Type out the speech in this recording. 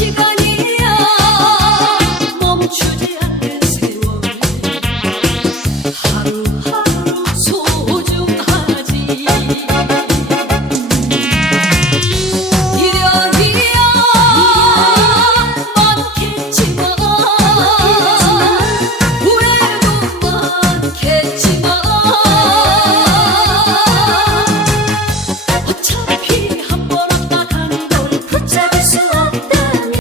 一个你。